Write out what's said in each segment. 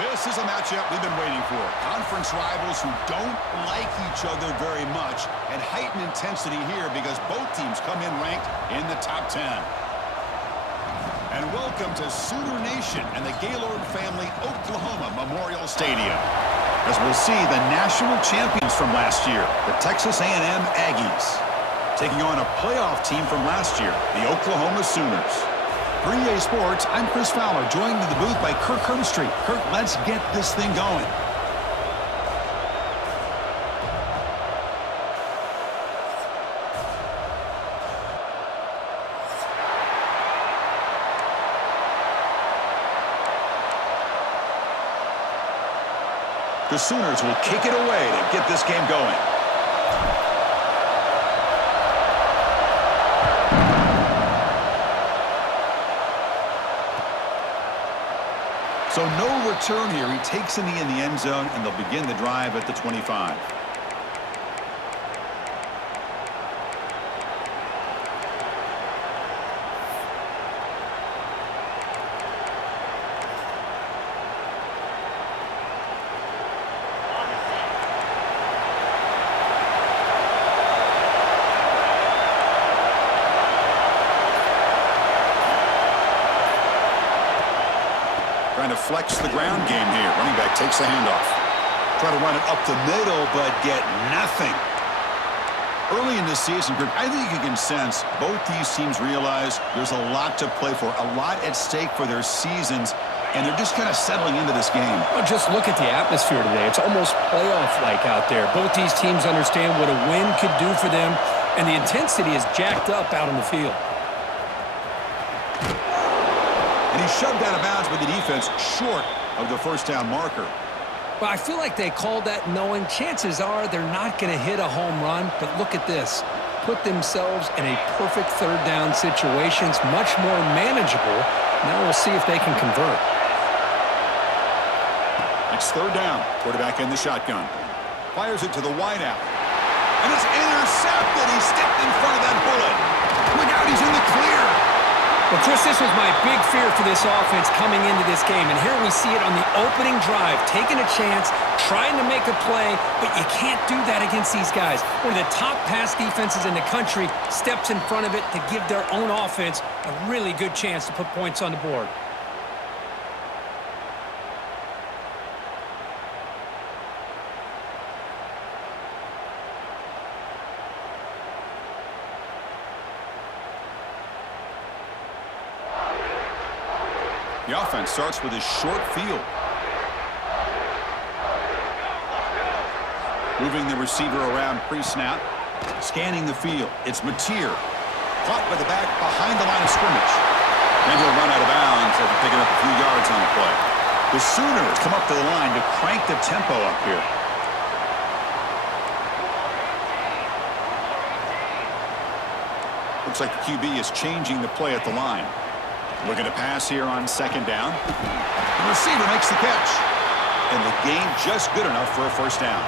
This is a matchup we've been waiting for. Conference rivals who don't like each other very much, and heightened intensity here because both teams come in ranked in the top 10. And welcome to Sooner Nation and the Gaylord Family Oklahoma Memorial Stadium. As we'll see the national champions from last year, the Texas A&M Aggies, taking on a playoff team from last year, the Oklahoma Sooners. For EA Sports, I'm Chris Fowler, joined in the booth by Kirk Herbstreit. Kirk, let's get this thing going. The Sooners will kick it away to get this game going. So no return here. He takes in the end zone, and they'll begin the drive at the 25. Trying to flex the ground game here. Running back takes the handoff. Try to run it up the middle, but get nothing. Early in this season, I think you can sense both these teams realize there's a lot to play for, a lot at stake for their seasons, and they're just kind of settling into this game. Well, just look at the atmosphere today. It's almost playoff-like out there. Both these teams understand what a win could do for them, and the intensity is jacked up out on the field. And he's shoved out of bounds by the defense short of the first down marker. Well, I feel like they called that knowing chances are they're not going to hit a home run, but look at this. Put themselves in a perfect third down situation. It's much more manageable. Now we'll see if they can convert. It's third down. Quarterback in the shotgun. Fires it to the wideout. And it's intercepted. He stepped in front of that bullet. Look out, he's in the clear. Well, Chris, this was my big fear for this offense coming into this game. And here we see it on the opening drive, taking a chance, trying to make a play, but you can't do that against these guys. One of the top pass defenses in the country steps in front of it to give their own offense a really good chance to put points on the board. The offense starts with a short field. Moving the receiver around pre-snap. Scanning the field. It's Mateer. Caught by the back behind the line of scrimmage. And he'll run out of bounds after picking up a few yards on the play. The Sooners come up to the line to crank the tempo up here. Looks like the QB is changing the play at the line. Looking to pass here on second down. The receiver makes the catch. And the gain just good enough for a first down.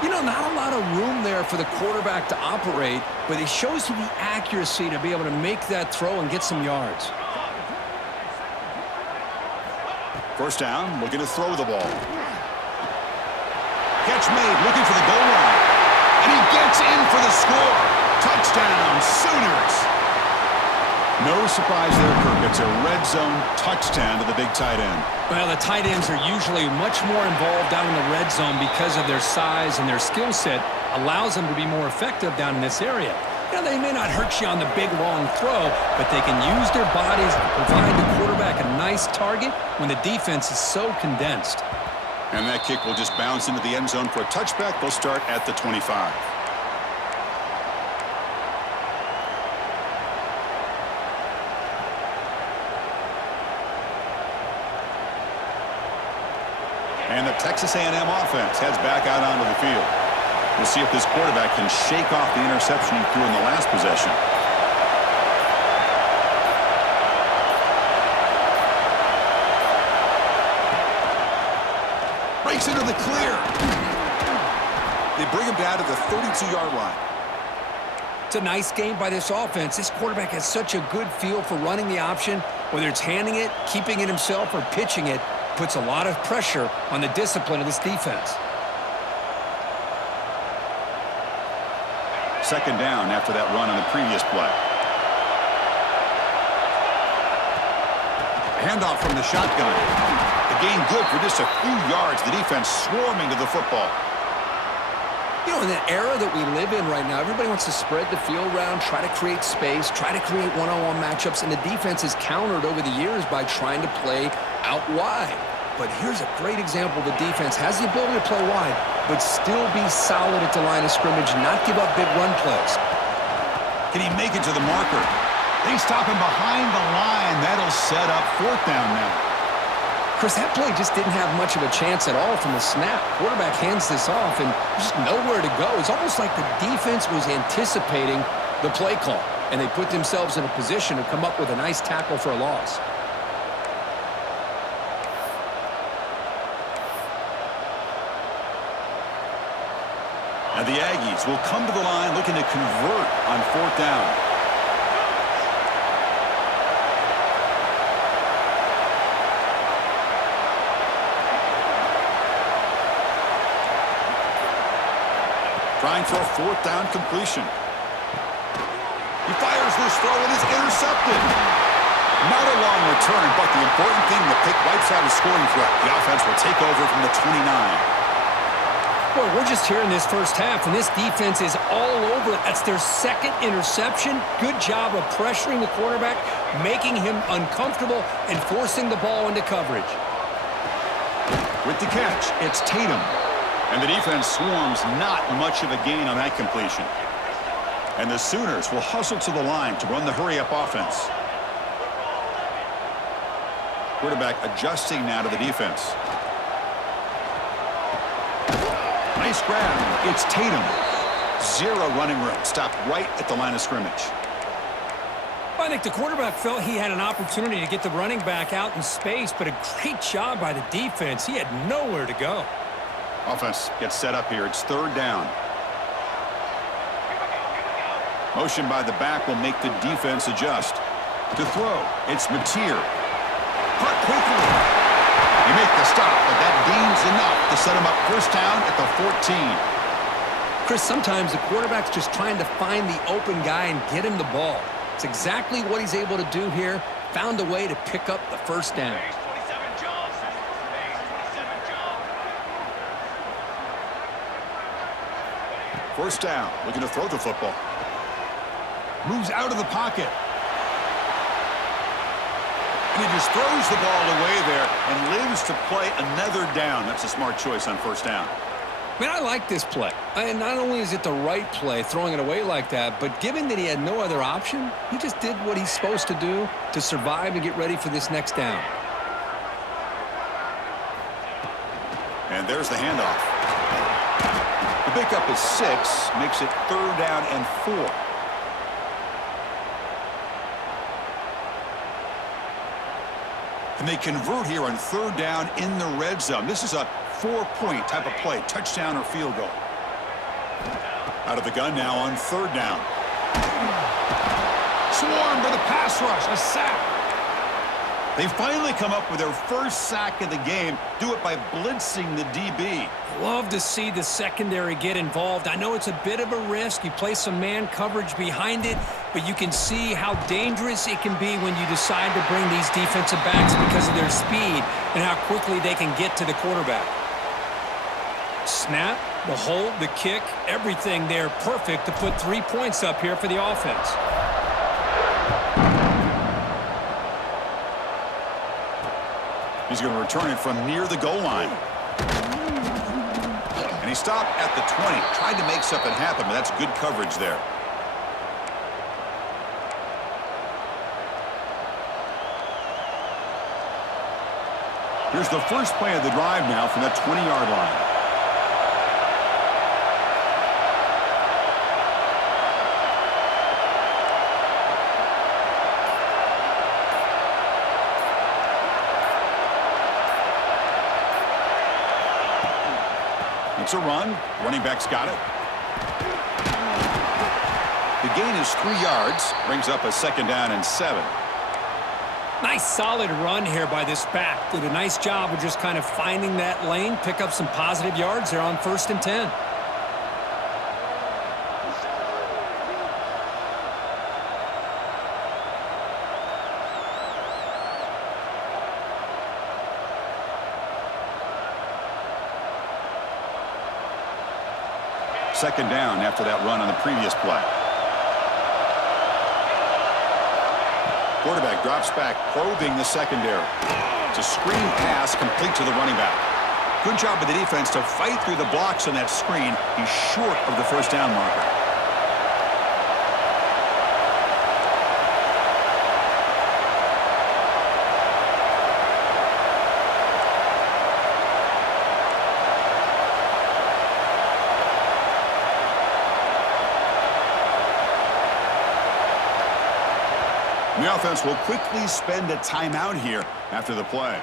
You know, not a lot of room there for the quarterback to operate, but he shows you the accuracy to be able to make that throw and get some yards. First down, looking to throw the ball. Catch made, looking for the goal line. And he gets in for the score. Touchdown, Sooners. No surprise there, Kirk. It's a red zone touchdown to the big tight end. Well, the tight ends are usually much more involved down in the red zone because of their size and their skill set allows them to be more effective down in this area. Now, they may not hurt you on the big, long throw, but they can use their bodies to provide the quarterback a nice target when the defense is so condensed. And that kick will just bounce into the end zone for a touchback. They'll start at the 25. And the Texas A&M offense heads back out onto the field. We'll see if this quarterback can shake off the interception he threw in the last possession. Breaks into the clear. They bring him down to the 32-yard line. It's a nice game by this offense. This quarterback has such a good feel for running the option, whether it's handing it, keeping it himself, or pitching it. puts a lot of pressure on the discipline of this defense. Second down after that run on the previous play. Handoff from the shotgun. The gain good for just a few yards. The defense swarming to the football. You know, in the era that we live in right now, everybody wants to spread the field around, try to create space, try to create one-on-one matchups, and the defense is countered over the years by trying to play out wide. But here's a great example. The defense has the ability to play wide, but still be solid at the line of scrimmage, not give up big run plays. Can he make it to the marker? They stop him behind the line. That'll set up fourth down now. Chris, that play just didn't have much of a chance at all from the snap. Quarterback hands this off, and there's just nowhere to go. It's almost like the defense was anticipating the play call, and they put themselves in a position to come up with a nice tackle for a loss. Now the Aggies will come to the line looking to convert on fourth down. Trying for a fourth down completion. He fires this throw and it's intercepted. Not a long return, but the important thing, the pick wipes out a scoring threat. The offense will take over from the 29. Boy, we're just here in this first half, and this defense is all over it. That's their second interception. Good job of pressuring the quarterback, making him uncomfortable, and forcing the ball into coverage. With the catch, it's Tatum. And the defense swarms, not much of a gain on that completion. And the Sooners will hustle to the line to run the hurry-up offense. Quarterback adjusting now to the defense. Nice grab. It's Tatum. Zero running room. Stopped right at the line of scrimmage. I think the quarterback felt he had an opportunity to get the running back out in space, but a great job by the defense. He had nowhere to go. Offense gets set up here. It's third down. Motion by the back will make the defense adjust. To throw, it's Mateer. Caught quickly. You make the stop, but that gains enough to set him up first down at the 14. Chris, sometimes the quarterback's just trying to find the open guy and get him the ball. It's exactly what he's able to do here. Found a way to pick up the first down. First down, looking to throw the football. Moves out of the pocket. And he just throws the ball away there and lives to play another down. That's a smart choice on first down. Man, I like this play. And not only is it the right play, throwing it away like that, but given that he had no other option, he just did what he's supposed to do to survive and get ready for this next down. And there's the handoff. The pickup is 6, makes it third down and 4. And they convert here on third down in the red zone. This is a 4-point type of play, touchdown or field goal. Out of the gun now on third down. Swarmed by the pass rush, a sack. They finally come up with their first sack of the game. Do it by blitzing the DB. Love to see the secondary get involved. I know it's a bit of a risk. You play some man coverage behind it, but you can see how dangerous it can be when you decide to bring these defensive backs because of their speed and how quickly they can get to the quarterback. Snap, the hold, the kick, everything there perfect to put 3 points up here for the offense. He's going to return it from near the goal line. And he stopped at the 20. Tried to make something happen, but that's good coverage there. Here's the first play of the drive now from that 20-yard line. It's a run. Running back's got it. The gain is 3 yards. Brings up a second down and 7. Nice solid run here by this back. Did a nice job of just kind of finding that lane, pick up some positive yards there on 1st and 10. Second down after that run on the previous play. Quarterback drops back, probing the secondary. It's a screen pass complete to the running back. Good job by the defense to fight through the blocks on that screen. He's short of the first down marker. The offense will quickly spend a timeout here after the play.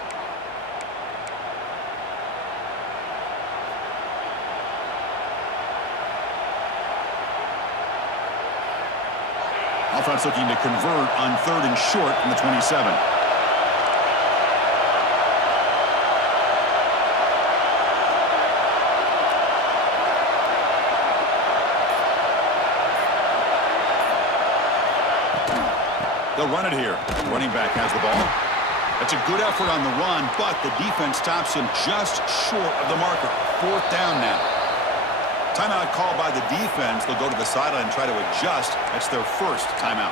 Offense looking to convert on 3rd and short from the 27. They'll run it here. Running back has the ball. That's a good effort on the run, but the defense stops him just short of the marker. 4th down now. Timeout called by the defense. They'll go to the sideline and try to adjust. That's their first timeout.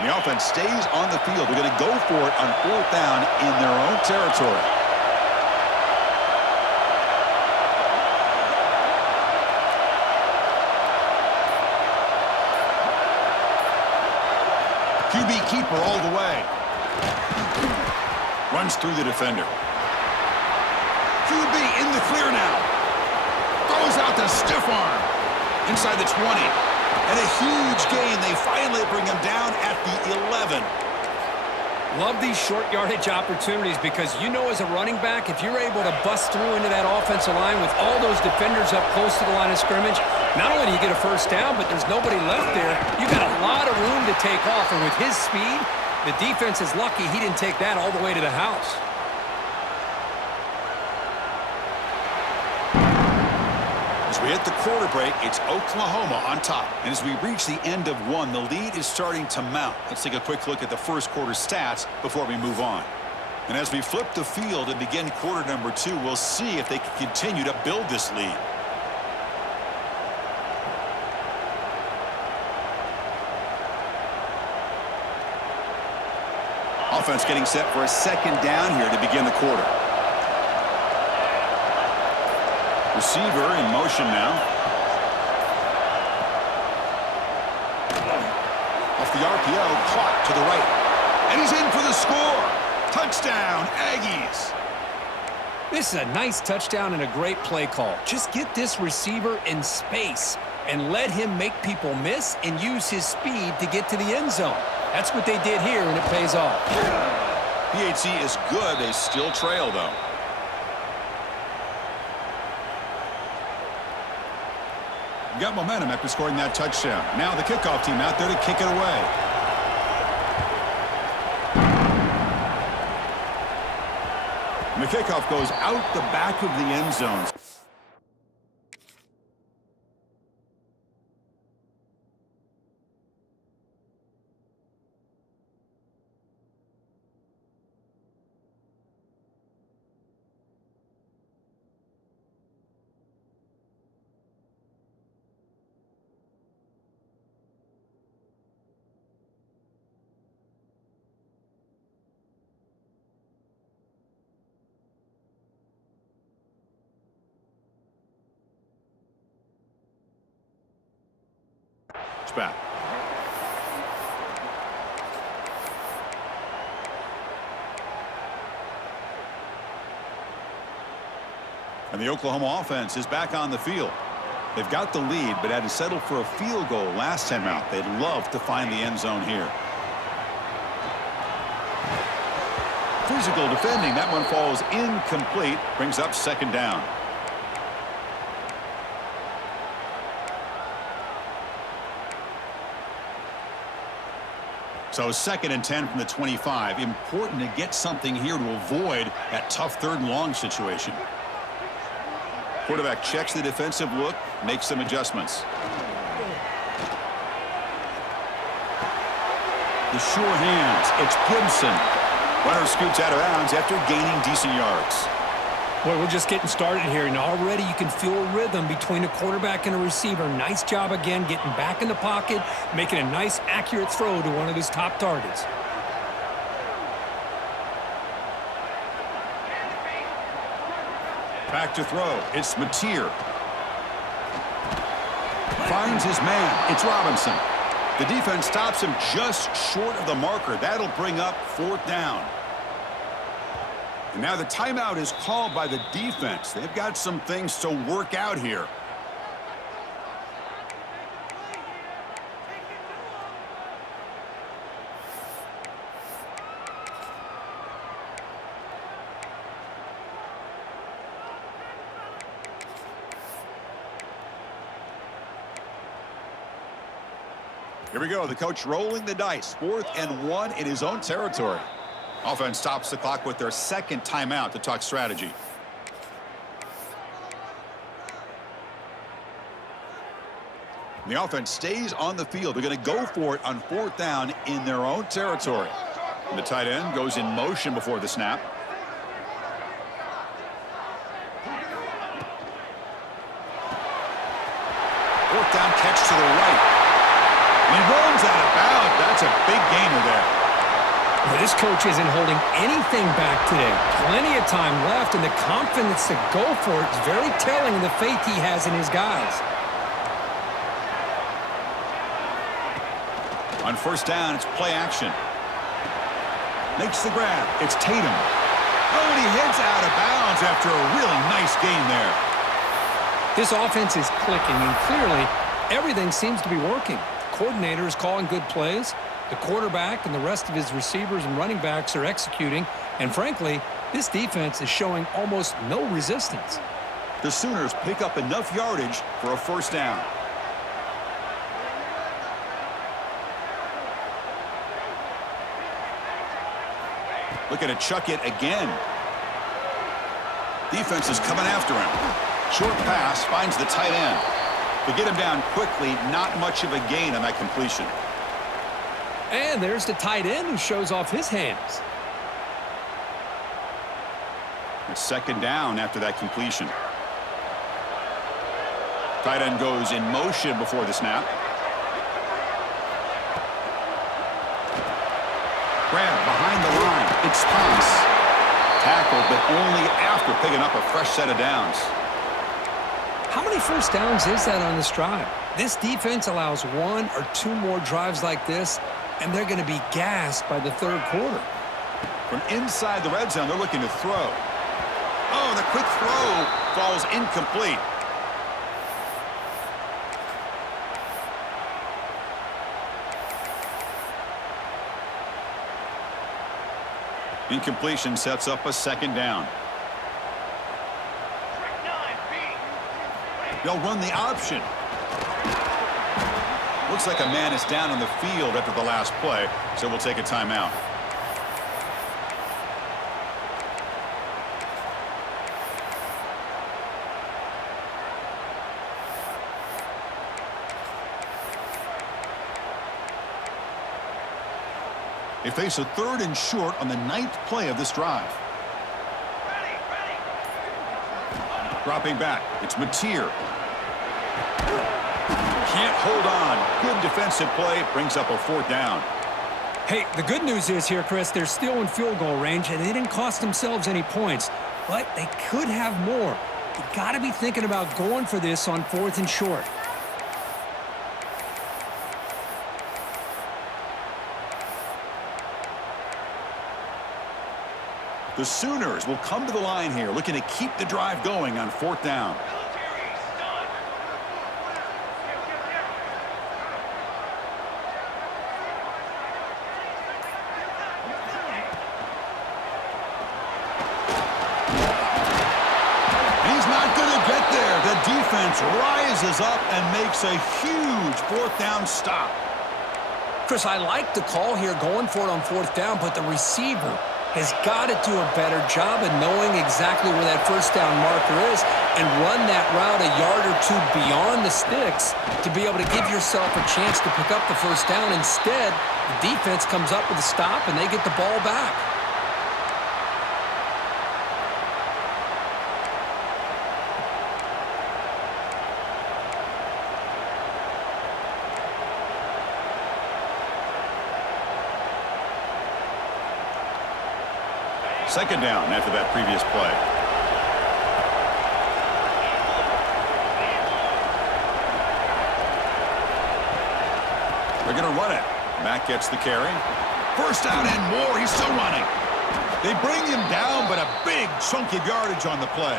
The offense stays on the field. They're going to go for it on 4th down in their own territory. QB keeper all the way. Runs through the defender. QB in the clear now. Throws out the stiff arm. Inside the 20. And a huge gain. They finally bring him down at the 11. Love these short yardage opportunities because you know as a running back, if you're able to bust through into that offensive line with all those defenders up close to the line of scrimmage, not only do you get a first down, but there's nobody left there. You got a lot of room to take off. And with his speed, the defense is lucky he didn't take that all the way to the house. As we hit the quarter break, it's Oklahoma on top. And as we reach the end of one, the lead is starting to mount. Let's take a quick look at the first quarter stats before we move on. And as we flip the field and begin quarter number 2, we'll see if they can continue to build this lead. Offense getting set for a second down here to begin the quarter. Receiver in motion now. Off the RPO, clock to the right. And he's in for the score. Touchdown, Aggies. This is a nice touchdown and a great play call. Just get this receiver in space and let him make people miss and use his speed to get to the end zone. That's what they did here, and it pays off. PHC is good. They still trail, though. Got momentum after scoring that touchdown. Now the kickoff team out there to kick it away. And the kickoff goes out the back of the end zone. Back. And the Oklahoma offense is back on the field. They've got the lead, but had to settle for a field goal last time out. They'd love to find the end zone here. Physical defending. That one falls incomplete. Brings up second down. So 2nd and 10 from the 25. Important to get something here to avoid that tough 3rd and long situation. Quarterback checks the defensive look, makes some adjustments. The sure hands. It's Gibson. Runner scoots out of bounds after gaining decent yards. Boy, we're just getting started here, and already you can feel a rhythm between a quarterback and a receiver. Nice job again getting back in the pocket, making a nice, accurate throw to one of his top targets. Back to throw. It's Mateer. Finds his man. It's Robinson. The defense stops him just short of the marker. That'll bring up 4th down. And now the timeout is called by the defense. They've got some things to work out here. Here we go. The coach rolling the dice. 4th and 1 in his own territory. Offense stops the clock with their 2nd timeout to talk strategy. The offense stays on the field. They're going to go for it on 4th down in their own territory. And the tight end goes in motion before the snap. Fourth down catch to the right. He runs out of bounds. That's a big gainer there. Well, this coach isn't holding anything back today. Plenty of time left, and the confidence to go for it is very telling of the faith he has in his guys. On 1st down, it's play action. Makes the grab. It's Tatum. Oh, and he heads out of bounds after a really nice gain there. This offense is clicking, and clearly everything seems to be working. The coordinator is calling good plays. The quarterback and the rest of his receivers and running backs are executing. And frankly, this defense is showing almost no resistance. The Sooners pick up enough yardage for a 1st down. Looking to chuck it again. Defense is coming after him. Short pass finds the tight end. To get him down quickly, not much of a gain on that completion. And there's the tight end who shows off his hands. It's 2nd down after that completion. Tight end goes in motion before the snap. Grab behind the line. It's Thomas. Tackled, but only after picking up a fresh set of downs. How many 1st downs is that on this drive? This defense allows 1 or 2 more drives like this, and they're going to be gassed by the 3rd quarter. From inside the red zone, they're looking to throw. Oh, the quick throw falls incomplete. Incompletion sets up a 2nd down. They'll run the option. Looks like a man is down on the field after the last play, so we'll take a timeout. They face a 3rd and short on the 9th play of this drive. Dropping back, it's Mateer. Can't hold on. Good defensive play. Brings up a 4th down. Hey, the good news is here, Chris, they're still in field goal range, and they didn't cost themselves any points. But they could have more. You got to be thinking about going for this on 4th and short. The Sooners will come to the line here, looking to keep the drive going on 4th down. defense rises up and makes a huge fourth down stop. Chris, I like the call here going for it on fourth down, but the receiver has got to do a better job of knowing exactly where that first down marker is and run that route a yard or two beyond the sticks to be able to give yourself a chance to pick up the first down. Instead, the defense comes up with a stop and they get the ball back. Second down after that previous play. They're going to run it. Mack gets the carry. First down and more. He's still running. They bring him down, but a big chunk of yardage on the play.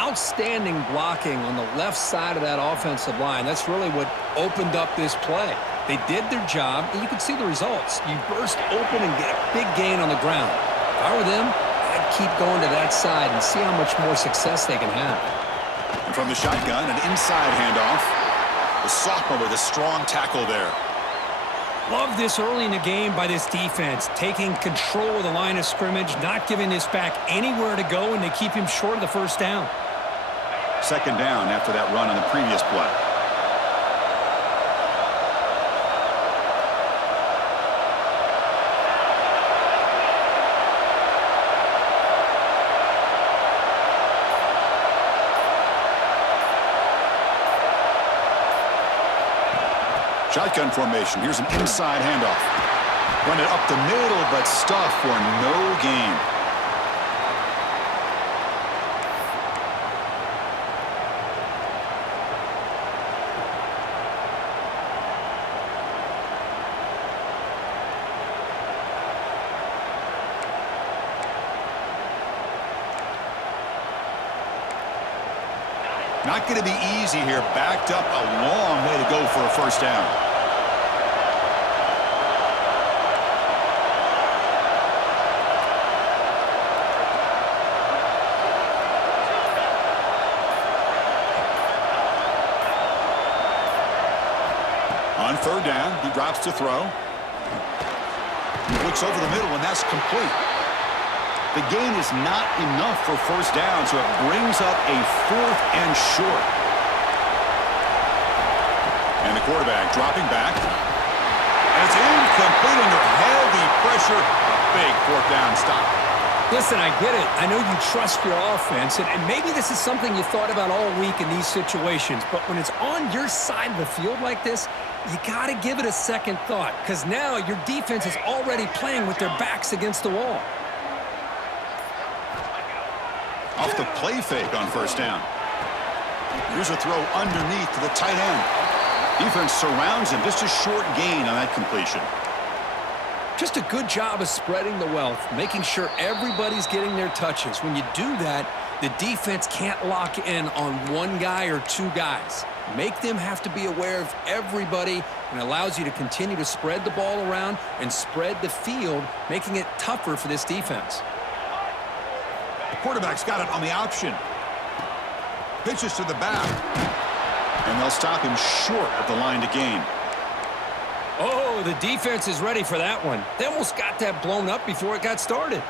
Outstanding blocking on the left side of that offensive line. That's really what opened up this play. They did their job, and you can see the results. You burst open and get a big gain on the ground. If I were them, I'd keep going to that side and see how much more success they can have. And from the shotgun, an inside handoff. The sophomore with a strong tackle there. Love this early in the game by this defense, taking control of the line of scrimmage, not giving this back anywhere to go, and they keep him short of the first down. Second down after that run on the previous play. Shotgun formation. Here's an inside handoff. Run it up the middle, but stuff for no gain. Not going to be easy here. Backed up a long way to go for a first down. On third down, he drops to throw. He looks over the middle, and that's complete. The gain is not enough for first down, so it brings up a fourth and short. And the quarterback dropping back. And it's incomplete under heavy pressure. A big fourth down stop. Listen, I get it. I know you trust your offense, and maybe this is something you thought about all week in these situations, but when it's on your side of the field like this, you got to give it a second thought, because now your defense is already playing with their backs against the wall. Off the play fake on first down. Here's a throw underneath to the tight end. Defense surrounds him. Just a short gain on that completion. Just a good job of spreading the wealth, making sure everybody's getting their touches. When you do that, the defense can't lock in on one guy or two guys. Make them have to be aware of everybody, and allows you to continue to spread the ball around and spread the field, making it tougher for this defense. The quarterback's got it on the option. Pitches to the back. And they'll stop him short of the line to gain. Oh, the defense is ready for that one. They almost got that blown up before it got started.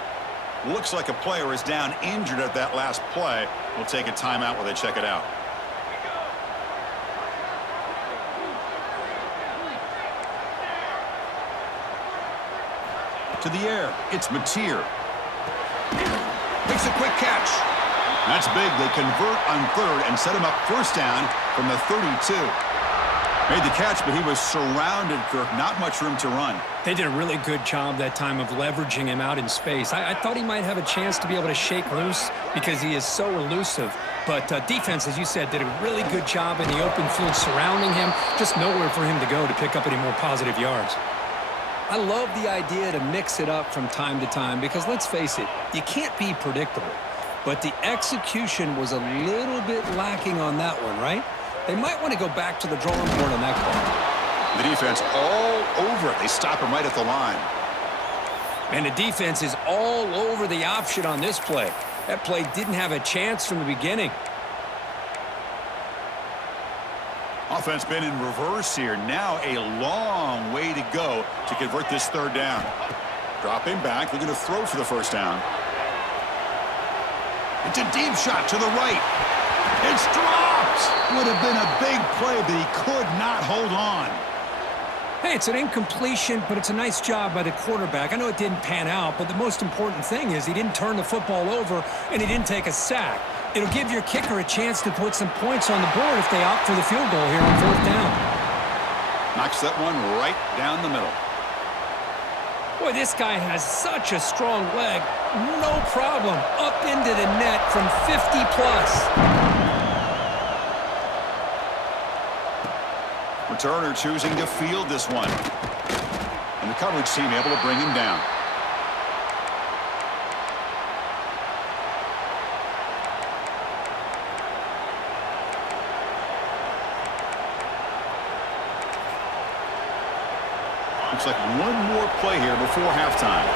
Looks like a player is down injured at that last play. We'll take a timeout while they check it out. To the air, it's Mateer. Makes a quick catch. That's big. They convert on third and set him up first down from the 32. Made the catch, but he was surrounded, Kirk. Not much room to run. They did a really good job that time of leveraging him out in space. I thought he might have a chance to be able to shake loose because he is so elusive. But defense, as you said, did a really good job in the open field surrounding him. Just nowhere for him to go to pick up any more positive yards. I love the idea to mix it up from time to time because, let's face it, you can't be predictable. But the execution was a little bit lacking on that one, right? They might want to go back to the drawing board on that call. The defense all over it. They stop him right at the line. And the defense is all over the option on this play. That play didn't have a chance from the beginning. Offense been in reverse here. Now a long way to go to convert this third down. Dropping back, looking to throw for the first down. It's a deep shot to the right. It's dropped. Would have been a big play, but he could not hold on. Hey, it's an incompletion, but it's a nice job by the quarterback. I know it didn't pan out, but the most important thing is he didn't turn the football over and he didn't take a sack. It'll give your kicker a chance to put some points on the board if they opt for the field goal here on fourth down. Knocks that one right down the middle. Boy, this guy has such a strong leg. No problem. Up into the net from 50+. Returner choosing to field this one. And the coverage team able to bring him down. Looks like one more play here before halftime.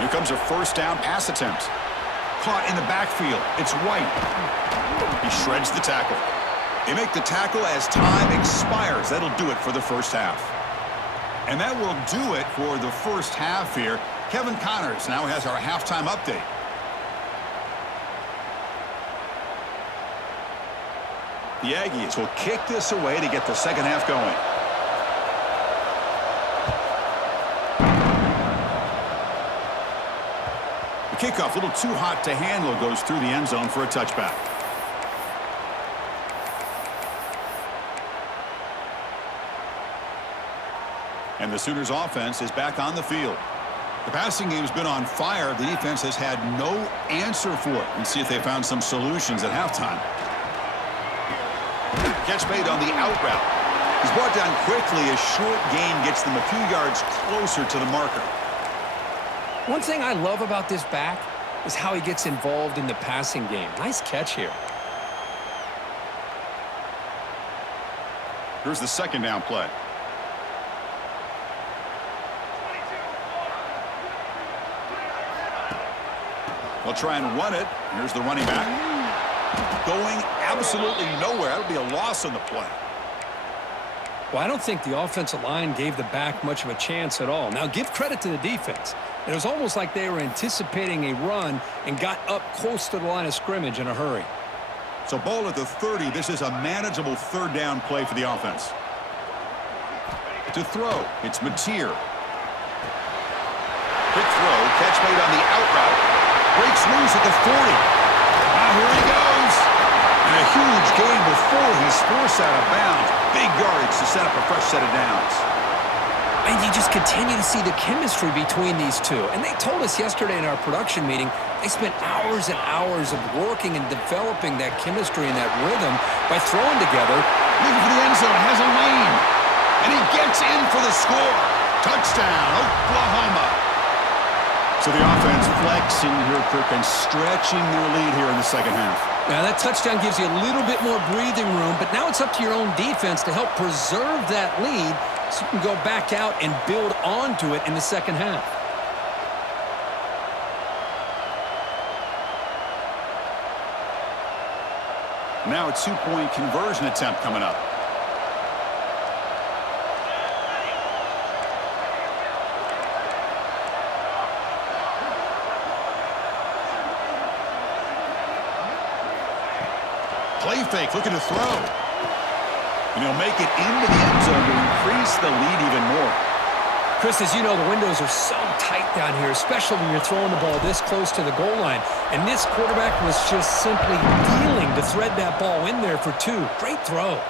Here comes a first down pass attempt. Caught in the backfield. It's White. He shreds the tackle. They make the tackle as time expires. That'll do it for the first half. And that will do it for the first half here. Kevin Connors now has our halftime update. The Aggies will kick this away to get the second half going. The kickoff, a little too hot to handle, goes through the end zone for a touchback. And the Sooners offense is back on the field. The passing game's been on fire. The defense has had no answer for it. Let's see if they found some solutions at halftime. Catch made on the out route. He's brought down quickly. A short gain gets them a few yards closer to the marker. One thing I love about this back is how he gets involved in the passing game. Nice catch here. Here's the second down play. They'll try and run it. Here's the running back. Going absolutely nowhere. That'll be a loss on the play. Well, I don't think the offensive line gave the back much of a chance at all. Now, give credit to the defense. It was almost like they were anticipating a run and got up close to the line of scrimmage in a hurry. So ball at the 30. This is a manageable third down play for the offense. To throw, it's Mateer. Quick throw, catch made on the out route. Breaks loose at the 40. Now here he goes. And a huge gain before he's forced out of bounds. Big yardage to set up a fresh set of downs. And you just continue to see the chemistry between these two. And they told us yesterday in our production meeting, they spent hours and hours of working and developing that chemistry and that rhythm by throwing together. Looking for the end zone, has a lane. And he gets in for the score. Touchdown, Oklahoma. So the offense flexing here, Kirk, and stretching their lead here in the second half. Now that touchdown gives you a little bit more breathing room, but now it's up to your own defense to help preserve that lead so you can go back out and build onto it in the second half. Now a two-point conversion attempt coming up. Play fake, looking to throw. And he'll make it into the end zone to increase the lead even more. Chris, as you know, the windows are so tight down here, especially when you're throwing the ball this close to the goal line. And this quarterback was just simply dealing to thread that ball in there for two. Great throw.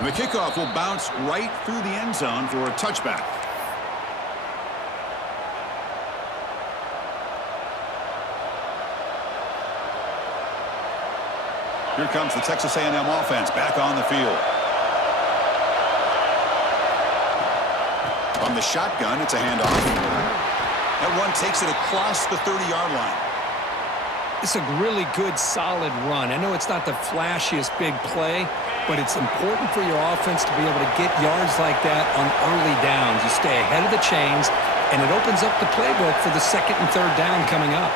And the kickoff will bounce right through the end zone for a touchback. Here comes the Texas A&M offense back on the field. From the shotgun, it's a handoff. That one takes it across the 30-yard line. It's a really good, solid run. I know it's not the flashiest big play, but it's important for your offense to be able to get yards like that on early downs. You stay ahead of the chains, and it opens up the playbook for the second and third down coming up.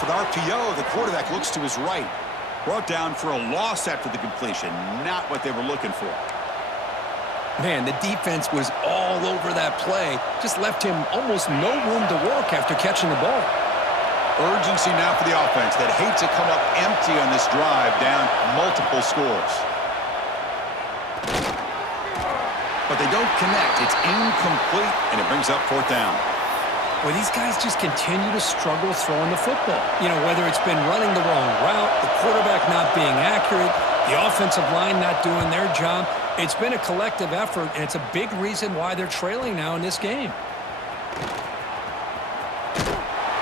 off with RPO. The quarterback looks to his right. Brought down for a loss after the completion. Not what they were looking for. Man, the defense was all over that play. Just left him almost no room to work after catching the ball. Urgency now for the offense that hate to come up empty on this drive, down multiple scores. But they don't connect. It's incomplete, and it brings up fourth down. Well, these guys just continue to struggle throwing the football. You know, whether it's been running the wrong route, the quarterback not being accurate, the offensive line not doing their job. It's been a collective effort, and it's a big reason why they're trailing now in this game.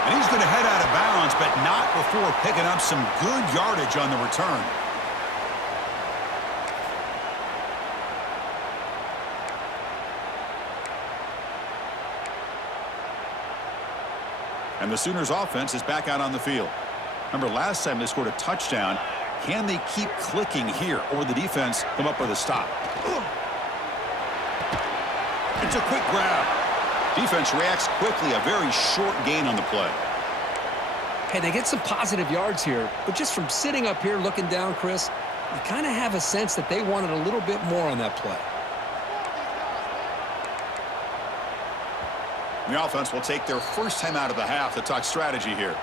And he's going to head out of bounds, but not before picking up some good yardage on the return. And the Sooners offense is back out on the field. Remember, last time they scored a touchdown. Can they keep clicking here, or the defense come up with a stop? It's a quick grab. Defense reacts quickly, a very short gain on the play. Hey, they get some positive yards here, but just from sitting up here looking down, Chris, you kind of have a sense that they wanted a little bit more on that play. The offense will take their first time out of the half to talk strategy here.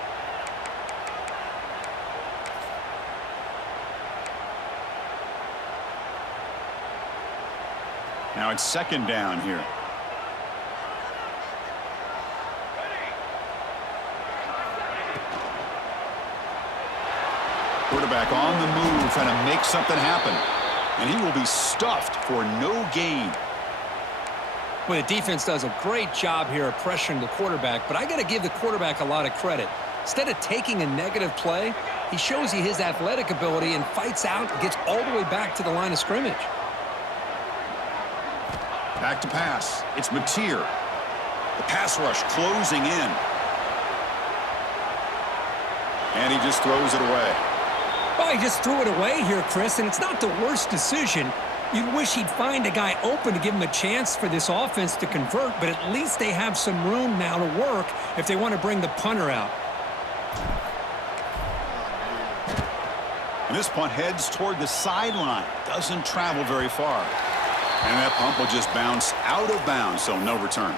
Now it's second down here. Quarterback on the move, trying to make something happen. And he will be stuffed for no gain. Well, the defense does a great job here of pressuring the quarterback, but I got to give the quarterback a lot of credit. Instead of taking a negative play, he shows you his athletic ability and fights out and gets all the way back to the line of scrimmage. Back to pass. It's Mateer. The pass rush closing in. And he just throws it away. Well, he just threw it away here, Chris, and it's not the worst decision. You'd wish he'd find a guy open to give him a chance for this offense to convert, but at least they have some room now to work if they want to bring the punter out. And this punt heads toward the sideline. Doesn't travel very far. And that punt will just bounce out of bounds, so no return.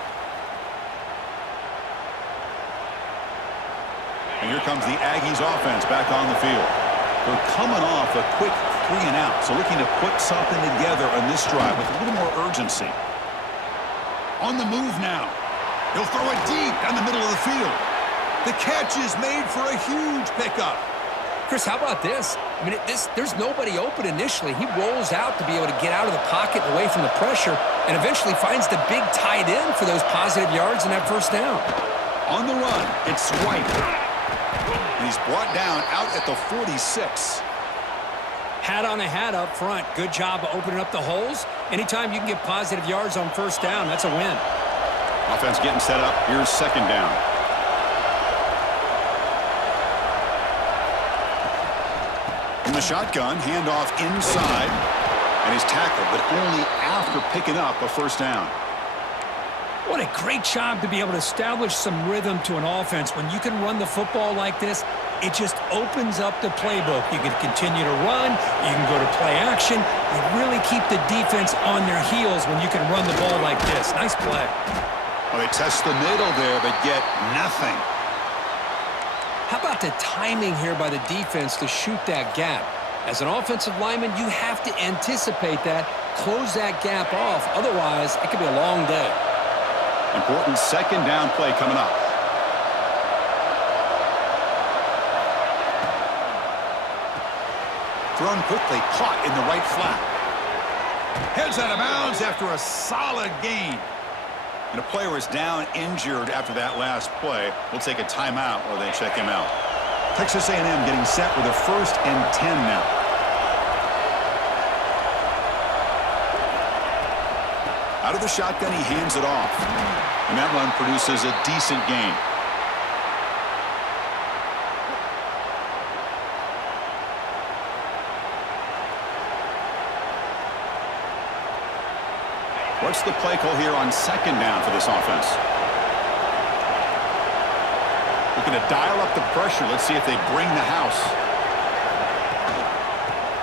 And here comes the Aggies offense back on the field. They're coming off a quick 3-and-out, so looking to put something together on this drive with a little more urgency. On the move now. He'll throw it deep down the middle of the field. The catch is made for a huge pickup. Chris, how about this? I mean, there's nobody open initially. He rolls out to be able to get out of the pocket and away from the pressure and eventually finds the big tight end for those positive yards and that first down. On the run, it's White. And he's brought down out at the 46. Hat on a hat up front. Good job of opening up the holes. Anytime you can get positive yards on first down, that's a win. Offense getting set up. Here's second down. In the shotgun, handoff inside. And he's tackled, but only after picking up a first down. What a great job to be able to establish some rhythm to an offense. When you can run the football like this, it just opens up the playbook. You can continue to run. You can go to play action. You really keep the defense on their heels when you can run the ball like this. Nice play. Well, they test the middle there, but get nothing. How about the timing here by the defense to shoot that gap? As an offensive lineman, you have to anticipate that, close that gap off. Otherwise, it could be a long day. Important second down play coming up. Thrown quickly, caught in the right flat. Heads out of bounds after a solid gain. And a player is down injured after that last play. We'll take a timeout while they check him out. Texas A&M getting set with a 1st and 10 now. Out of the shotgun, he hands it off. And that run produces a decent gain. What's the play call here on second down for this offense? looking to dial up the pressure. Let's see if they bring the house.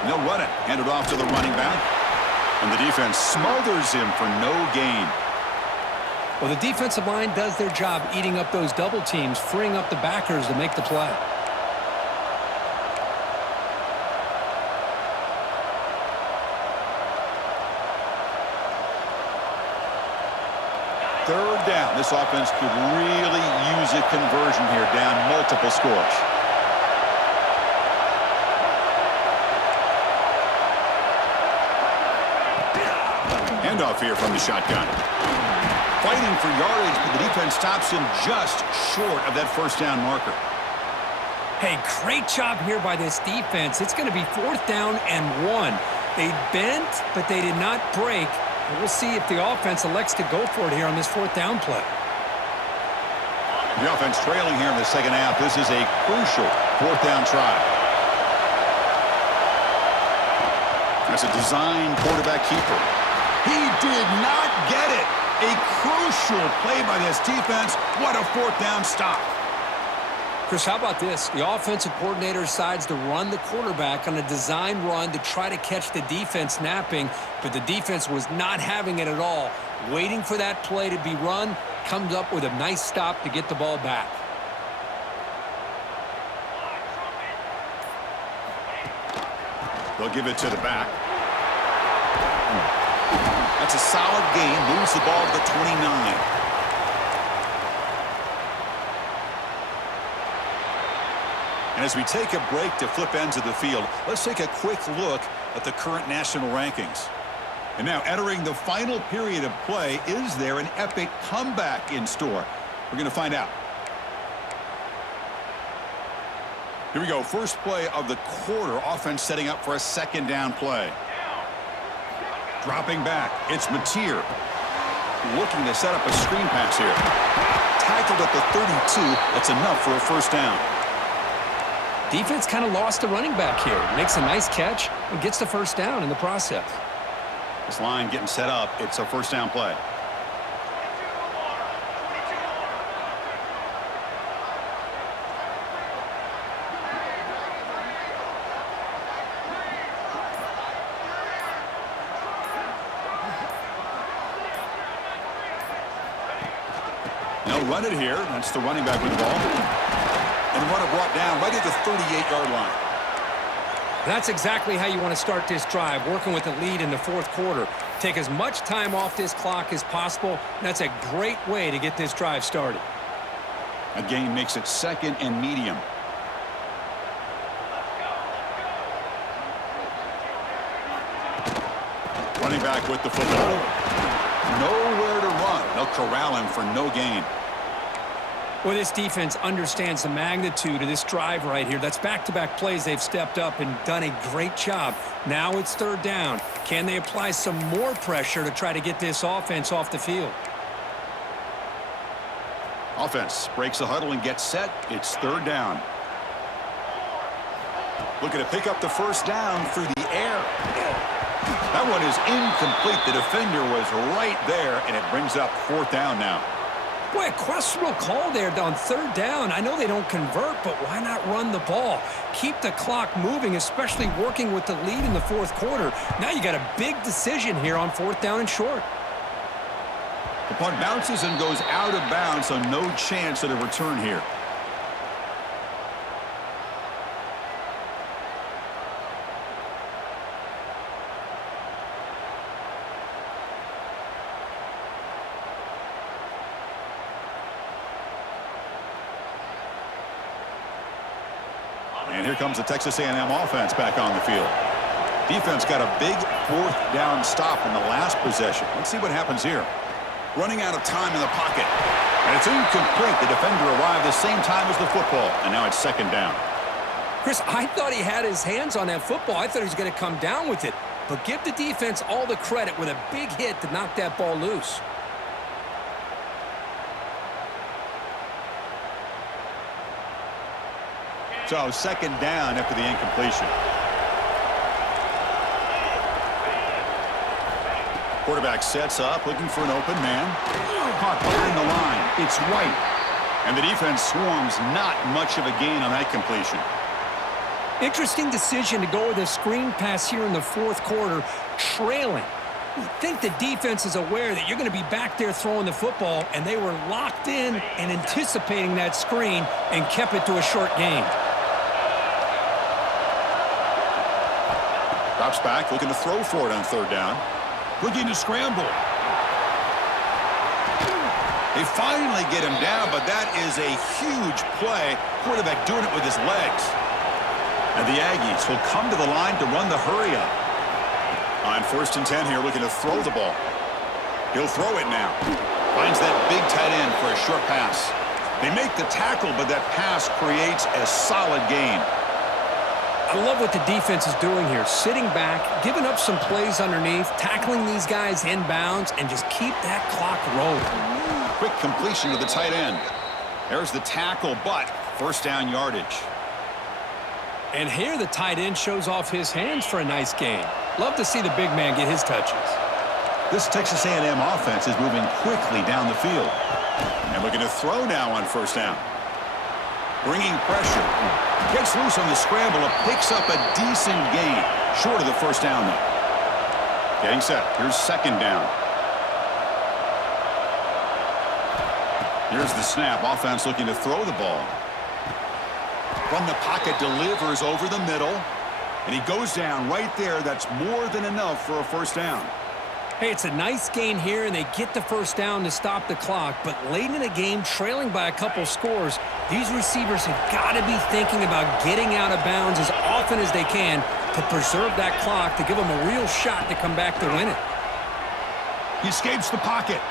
And they'll run it. Hand it off to the running back. And the defense smothers him for no gain. Well, the defensive line does their job eating up those double teams, freeing up the backers to make the play. Third down. This offense could really use a conversion here, down multiple scores. Handoff here from the shotgun. Fighting for yardage, but the defense stops him just short of that first down marker. Hey, great job here by this defense. It's going to be 4th down and 1. They bent, but they did not break. We'll see if the offense elects to go for it here on this 4th down play. The offense trailing here in the second half. This is a crucial 4th down try. That's a design quarterback keeper. He did not get it. A crucial play by this defense. What a 4th down stop. Chris, how about this? The offensive coordinator decides to run the quarterback on a design run to try to catch the defense napping, but the defense was not having it at all. Waiting for that play to be run, comes up with a nice stop to get the ball back. They'll give it to the back. That's a solid gain. Moves the ball to the 29. And as we take a break to flip ends of the field, let's take a quick look at the current national rankings. And now entering the final period of play, is there an epic comeback in store? We're going to find out. Here we go. First play of the quarter. Offense setting up for a 2nd down play. Dropping back. It's Mateer. Looking to set up a screen pass here. Tackled at the 32. That's enough for a 1st down. Defense kind of lost the running back here. Makes a nice catch and gets the 1st down in the process. This line getting set up. It's a 1st down play. They'll run it here. That's the running back with the ball. And run it brought down right at the 38-yard line. That's exactly how you want to start this drive, working with the lead in the 4th quarter. Take as much time off this clock as possible. That's a great way to get this drive started. A gain makes it 2nd and medium. Running back with the football. Nowhere to run. They'll corral him for no gain. Well, this defense understands the magnitude of this drive right here. That's back-to-back plays they've stepped up and done a great job. Now it's 3rd down. Can they apply some more pressure to try to get this offense off the field? Offense breaks the huddle and gets set. It's 3rd down. Looking to pick up the 1st down through the air. That one is incomplete. The defender was right there, and it brings up 4th down now. Boy, a questionable call there on 3rd down. I know they don't convert, but why not run the ball? Keep the clock moving, especially working with the lead in the 4th quarter. Now you got a big decision here on 4th down and short. The punt bounces and goes out of bounds, so no chance at a return here. And here comes the Texas A&M offense back on the field. Defense got a big 4th down stop in the last possession. Let's see what happens here. Running out of time in the pocket. And it's incomplete. The defender arrived the same time as the football. And now it's 2nd down. Chris, I thought he had his hands on that football. I thought he was going to come down with it. But give the defense all the credit with a big hit to knock that ball loose. So 2nd down after the incompletion. Quarterback sets up, looking for an open man. Caught behind the line. It's White. And the defense swarms, not much of a gain on that completion. Interesting decision to go with a screen pass here in the fourth quarter, trailing. You think the defense is aware that you're going to be back there throwing the football, and they were locked in and anticipating that screen and kept it to a short gain. Drops back, looking to throw for it on third down. Looking to scramble. They finally get him down, but that is a huge play. Quarterback doing it with his legs. And the Aggies will come to the line to run the hurry up. On 1st and 10 here, looking to throw the ball. He'll throw it now. Finds that big tight end for a short pass. They make the tackle, but that pass creates a solid gain. I love what the defense is doing here. Sitting back, giving up some plays underneath, tackling these guys inbounds, and just keep that clock rolling. Quick completion to the tight end. There's the tackle, but first down yardage. And here the tight end shows off his hands for a nice gain. Love to see the big man get his touches. This Texas A&M offense is moving quickly down the field. And looking to throw now on first down. Bringing pressure. Gets loose on the scramble. Picks up a decent gain. Short of the first down, though. Getting set. Here's second down. Here's the snap. Offense looking to throw the ball. From the pocket, delivers over the middle. And he goes down right there. That's more than enough for a first down. Hey, it's a nice gain here, and they get the first down to stop the clock. But late in the game, trailing by a couple scores, these receivers have got to be thinking about getting out of bounds as often as they can to preserve that clock, to give them a real shot to come back to win it. He escapes the pocket.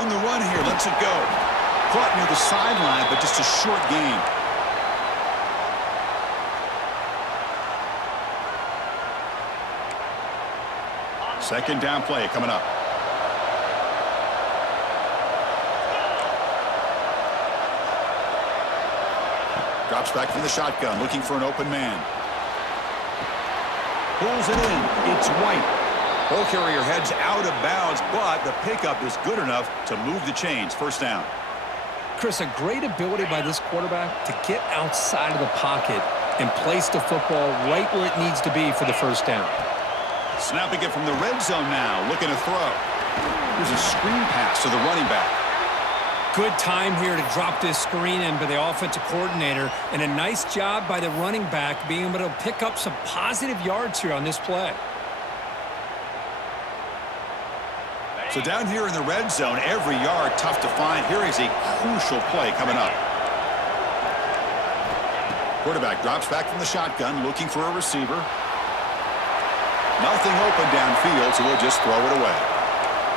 On the run here, lets it go. Caught near the sideline, but just a short gain. Second down play coming up. Drops back from the shotgun, looking for an open man. Pulls it in. It's White. Ball carrier heads out of bounds, but the pickup is good enough to move the chains. First down. Chris, a great ability by this quarterback to get outside of the pocket and place the football right where it needs to be for the first down. Snapping it from the red zone now, looking to throw. Here's a screen pass to the running back. Good time here to drop this screen in by the offensive coordinator, and a nice job by the running back being able to pick up some positive yards here on this play. So down here in the red zone, every yard tough to find. Here is a crucial play coming up. Quarterback drops back from the shotgun, looking for a receiver. Nothing open downfield, so we'll just throw it away.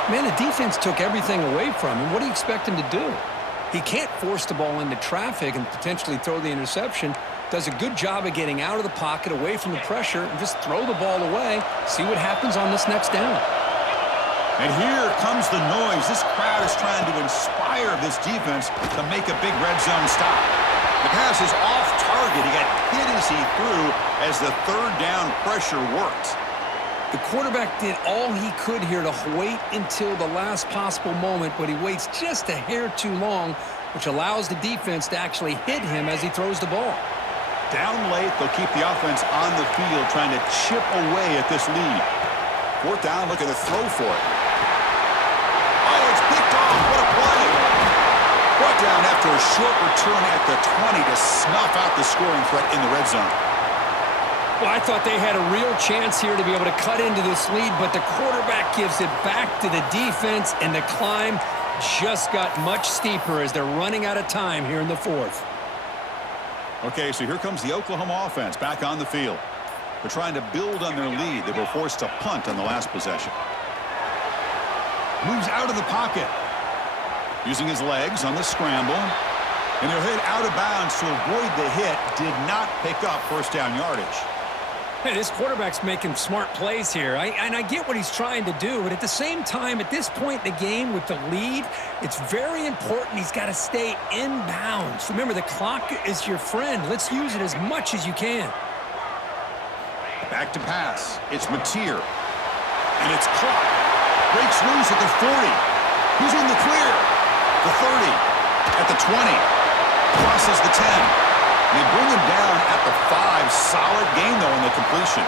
Man, the defense took everything away from him. What do you expect him to do? He can't force the ball into traffic and potentially throw the interception. Does a good job of getting out of the pocket, away from the pressure, and just throw the ball away. See what happens on this next down. And here comes the noise. This crowd is trying to inspire this defense to make a big red zone stop. The pass is off target. He got hit as he threw as the third down pressure worked. The quarterback did all he could here to wait until the last possible moment, but he waits just a hair too long, which allows the defense to actually hit him as he throws the ball. Down late, they'll keep the offense on the field trying to chip away at this lead. Fourth down, looking to throw for it. Oh, it's picked off. What a play. Brought down after a short return at the 20 to snuff out the scoring threat in the red zone. Well, I thought they had a real chance here to be able to cut into this lead, but the quarterback gives it back to the defense, and the climb just got much steeper as they're running out of time here in the fourth. Okay, so here comes the Oklahoma offense back on the field. They're trying to build on their lead. They were forced to punt on the last possession. Moves out of the pocket. Using his legs on the scramble. And he'll hit out of bounds to avoid the hit. Did not pick up first down yardage. Hey, this quarterback's making smart plays here. And I get what he's trying to do, but at the same time, at this point in the game with the lead, it's very important he's got to stay in bounds. Remember, the clock is your friend. Let's use it as much as you can. Back to pass. It's Mateer. And it's caught. Breaks loose at the 40. He's in the clear. The 30. At the 20. Crosses the 10. They bring him down at the 5. Solid gain, though, in the completion.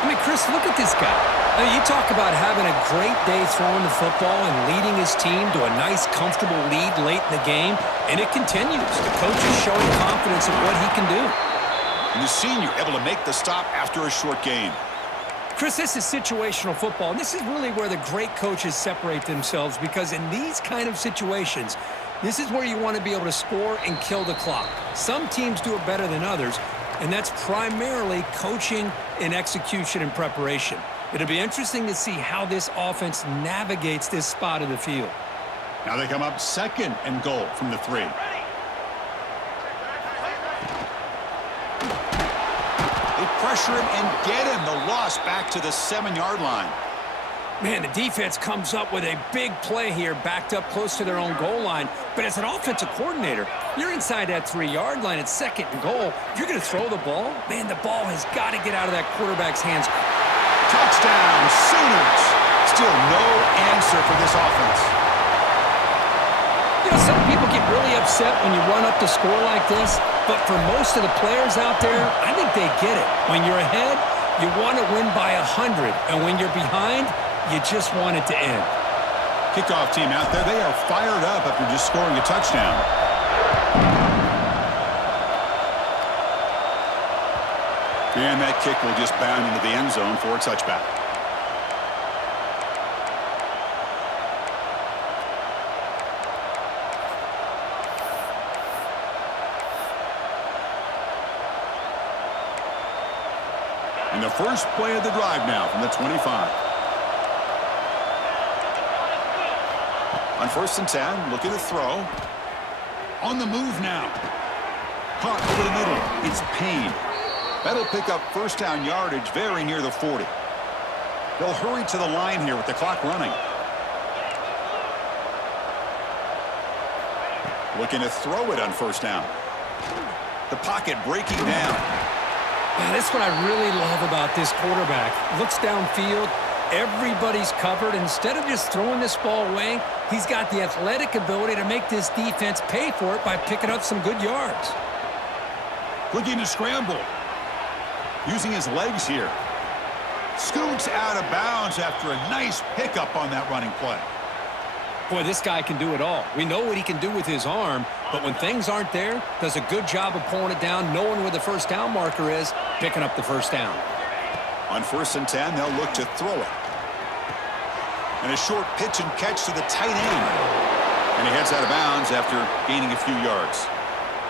I mean, Chris, look at this guy. I mean, you talk about having a great day throwing the football and leading his team to a nice, comfortable lead late in the game, and it continues. The coach is showing confidence in what he can do. And the senior able to make the stop after a short gain. Chris, this is situational football, and this is really where the great coaches separate themselves, because in these kind of situations, this is where you want to be able to score and kill the clock. Some teams do it better than others, and that's primarily coaching and execution and preparation. It'll be interesting to see how this offense navigates this spot of the field. Now they come up 2nd and goal from the 3. They pressure him and get him. The loss back to the 7-yard line. Man, the defense comes up with a big play here, backed up close to their own goal line. But as an offensive coordinator, you're inside that 3-yard line at 2nd and goal. If you're going to throw the ball, man, the ball has got to get out of that quarterback's hands. Touchdown, Sooners. Still no answer for this offense. You know, some people get really upset when you run up the score like this, but for most of the players out there, I think they get it. When you're ahead, you want to win by 100, and when you're behind, you just want it to end. Kickoff team out there, they are fired up after just scoring a touchdown. And that kick will just bound into the end zone for a touchback. And the first play of the drive now from the 25. On 1st and 10, looking to throw. On the move now. Caught over the middle. It's Payne. That'll pick up first down yardage very near the 40. They'll hurry to the line here with the clock running. Looking to throw it on 1st down. The pocket breaking down. Man, that's what I really love about this quarterback. Looks downfield. Everybody's covered. Instead of just throwing this ball away, he's got the athletic ability to make this defense pay for it by picking up some good yards. Looking to scramble. Using his legs here. Scoots out of bounds after a nice pickup on that running play. Boy, this guy can do it all. We know what he can do with his arm, but when things aren't there, does a good job of pulling it down, knowing where the first down marker is, picking up the first down. On 1st and 10, they'll look to throw it. And a short pitch and catch to the tight end. And he heads out of bounds after gaining a few yards.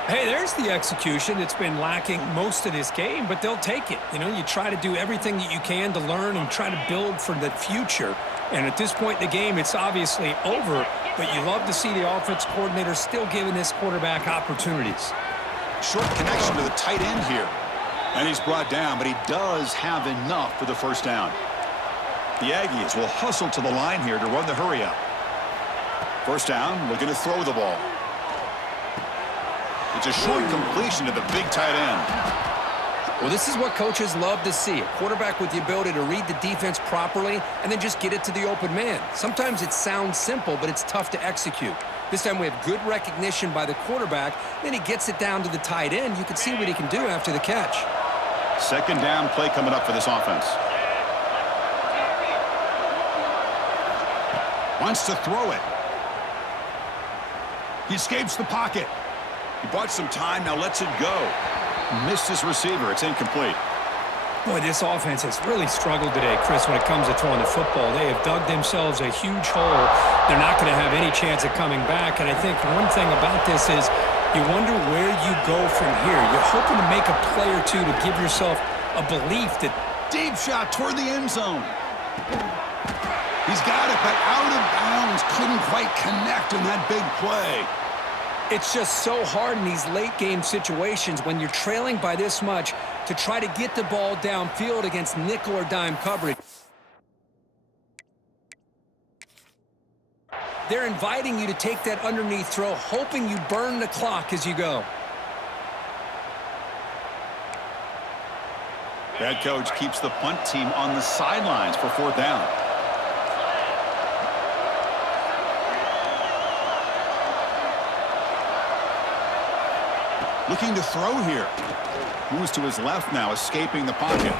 Hey, there's the execution that's been lacking most of this game, but they'll take it. You know, you try to do everything that you can to learn and try to build for the future. And at this point in the game, it's obviously over, but you love to see the offense coordinator still giving this quarterback opportunities. Short connection to the tight end here. And he's brought down, but he does have enough for the first down. The Aggies will hustle to the line here to run the hurry up. First down, looking to throw the ball. It's a short completion to the big tight end. Well, this is what coaches love to see. A quarterback with the ability to read the defense properly and then just get it to the open man. Sometimes it sounds simple, but it's tough to execute. This time we have good recognition by the quarterback. Then he gets it down to the tight end. You can see what he can do after the catch. 2nd down play coming up for this offense. Wants to throw it. He escapes the pocket. He bought some time, now lets it go. Missed his receiver. It's incomplete. Boy, this offense has really struggled today, Chris, when it comes to throwing the football. They have dug themselves a huge hole. They're not going to have any chance of coming back. And I think one thing about this is you wonder where you go from here. You're hoping to make a play or two to give yourself a belief that... Deep shot toward the end zone. He's got it, but out of bounds. Couldn't quite connect in that big play. It's just so hard in these late-game situations when you're trailing by this much to try to get the ball downfield against nickel or dime coverage. They're inviting you to take that underneath throw, hoping you burn the clock as you go. Head coach keeps the punt team on the sidelines for 4th down. Looking to throw here. Moves to his left now, escaping the pocket.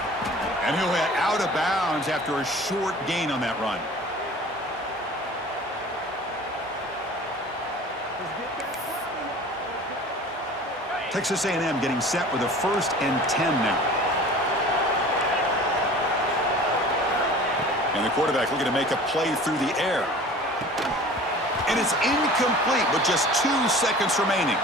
And he'll hit out of bounds after a short gain on that run. Texas A&M getting set with a 1st and 10 now. And the quarterback looking to make a play through the air. And it's incomplete with just 2 seconds remaining.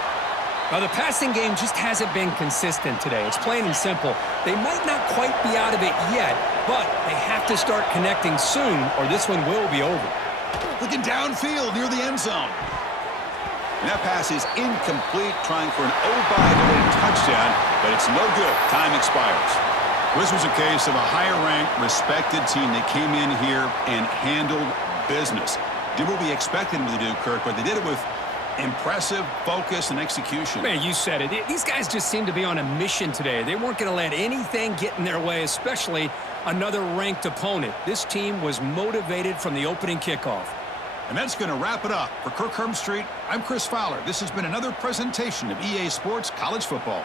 Now, the passing game just hasn't been consistent today. It's plain and simple. They might not quite be out of it yet, but they have to start connecting soon or this one will be over. Looking downfield near the end zone. And that pass is incomplete, trying for an oh-by-the-way touchdown, but it's no good. Time expires. This was a case of a higher-ranked, respected team that came in here and handled business. Did what we expected them to do, Kirk, but they did it with impressive focus and execution. Man, you said it. These guys just seem to be on a mission today. They weren't going to let anything get in their way, especially another ranked opponent. This team was motivated from the opening kickoff. And that's going to wrap it up. For Kirk Herbstreit, I'm Chris Fowler. This has been another presentation of EA Sports College Football.